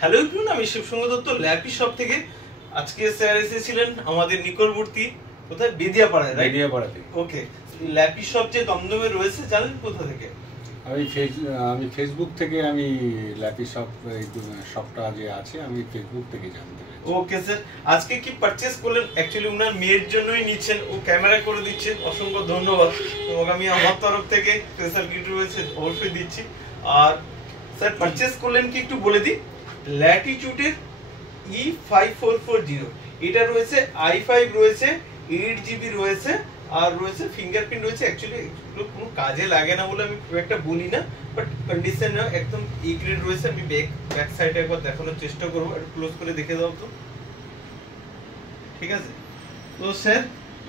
Hello everyone, আমি শিবসঙ্গ Dutta lappy shop থেকে। আজকে স্যার এসেছিলেন আমাদের নিকটবর্তী কোথায় বেদিয়াপাড়ায়, রাইট? বেদিয়াপাড়াতে। ওকে, ল্যাপি শপ যে দমদমে রয়েছে জানেন কোথা থেকে? আমি ফেসবুক থেকে আমি ল্যাপি শপ শপটা যে আছে আমি ফেসবুক থেকে জানতে পেরেছি। ওকে স্যার, আজকে কি পারচেজ করলেন? অ্যাকচুয়ালি উনার মেয়ের জন্যই নিচ্ছেন, ও ক্যামেরা করে দিচ্ছে, অসংখ্য ধন্যবাদ তোমাকে। আমি আমার তরফ থেকে স্পেশাল গিফট রয়েছে অবশ্যই দিচ্ছি। আর স্যার পারচেজ করলেন কি একটু বলে দিই। ল্যাটিটিউডের E5440 এটা রয়েছে, i5 রয়েছে, 8GB রয়েছে, আর রয়েছে ফিঙ্গারপ্রিন্ট রয়েছে। অ্যাকচুয়ালি এগুলো কোনো কাজে লাগে না বলে আমি খুব একটা বলি না, বাট কন্ডিশন একদম ই গ্রেড রয়েছে। আমি ব্যাক সাইডে একবার দেখানোর চেষ্টা করবো, একটু ক্লোজ করে দেখে দাও তো, ঠিক আছে? তো স্যার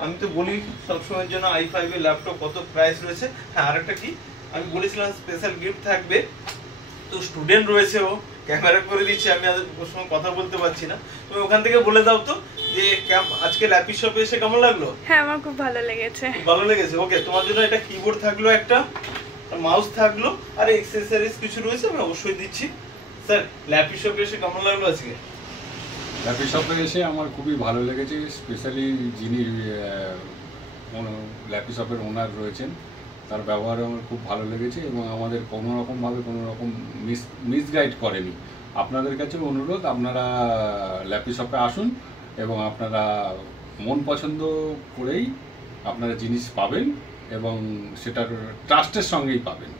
আমি তো বলি সবসময়ের জন্য i5 এর ল্যাপটপ কত প্রাইস রয়েছে। হ্যাঁ, আরেকটা কি আমি বলেছিলাম স্পেশাল গিফট থাকবে। তো স্টুডেন্ট রয়েছে, ও ক্যামেরা করে দিচ্ছে, আমি ওর সঙ্গে কথা বলতে পারছি না। তুমি ওখান থেকে বলে দাও তো যে আজকে ল্যাপি শপে এসে কেমন লাগলো? হ্যাঁ, আমার খুব ভালো লেগেছে। ভালো লেগেছে। ওকে, তোমার জন্য একটা কিবোর্ড থাকলো, একটা মাউস থাকলো, আর অ্যাকসেসরিজ কিছু রয়েছে, আমি অবশ্যই দিচ্ছি। স্যার ল্যাপি শপে এসে কেমন লাগলো আজকে? ল্যাপি শপে এসে আমার খুবই ভালো লেগেছে। স্পেশালি যিনি ল্যাপি শপের ওনার রয়েছেন তার ব্যবহার আমার খুব ভালো লেগেছে এবং আমাদের কোনো রকম মিসগাইড করেনি। আপনাদের কাছে অনুরোধ, আপনারা ল্যাপি শপে আসুন এবং আপনারা মন পছন্দ করেই আপনারা জিনিস পাবেন এবং সেটার ট্রাস্টের সঙ্গেই পাবেন।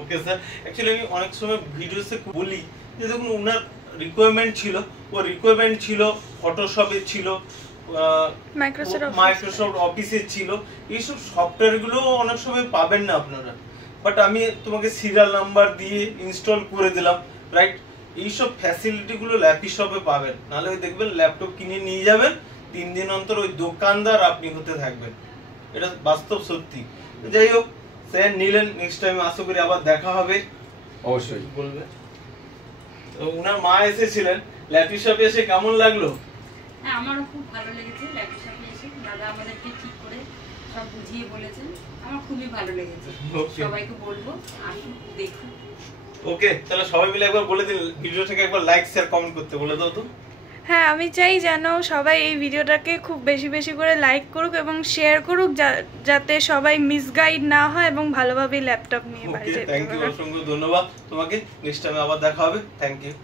ওকে স্যার, অ্যাকচুয়ালি আমি অনেক সময় ভিডিওসে বলি যে দেখুন ওনার রিকোয়ারমেন্ট ছিল, ও রিকোয়ারমেন্ট ছিল ফটোশপের, ছিল মাইক্রোসফট অফিসের ছিল। এইসব সফটওয়্যারগুলো অনেক সময় পাবেন না আপনারা, বাট আমি তোমাকে সিরিয়াল নাম্বার দিয়ে ইনস্টল করে দিলাম, রাইট? এইসব ফ্যাসিলিটিগুলো ল্যাপি শপে পাবেন। নাহলে ওই দেখবেন ল্যাপটপ কিনে নিয়ে যাবেন, 3 দিন অন্তর ওই দোকানদার আপনি হতে থাকবেন। এটা বাস্তব সত্যি। যাই হোক, স্যার নিলেন, নেক্সট টাইম আশা করি আবার দেখা হবে। অবশ্যই বলবে। তো উনার মা এসেছিলেন, ল্যাপি শপে এসে কেমন লাগলো? হ্যাঁ, আমারও খুব ভালো লেগেছে ল্যাপি শপে এসে। দাদা আমাদেরকে ঠিক করে সব বুঝিয়ে বলেছেন, আমার খুবই ভালো লেগেছে। সবাইকে বলবো আসুন দেখুন। ওকে, তাহলে সবাই মিলে একবার বলে দিন ভিডিওটাকে একবার লাইক শেয়ার কমেন্ট করতে বলে দাও তো। হ্যাঁ, আমি চাই যেন সবাই এই ভিডিওটাকে খুব বেশি বেশি করে লাইক করুক এবং শেয়ার করুক, যাতে সবাই মিসগাইড না হয় এবং ভালোভাবে ল্যাপটপ নিয়ে বাড়ি যেতে পারে। থ্যাংক ইউ, অসংখ্য ধন্যবাদ তোমাকে। নেক্সট টাইম আবার দেখা হবে। Thank you.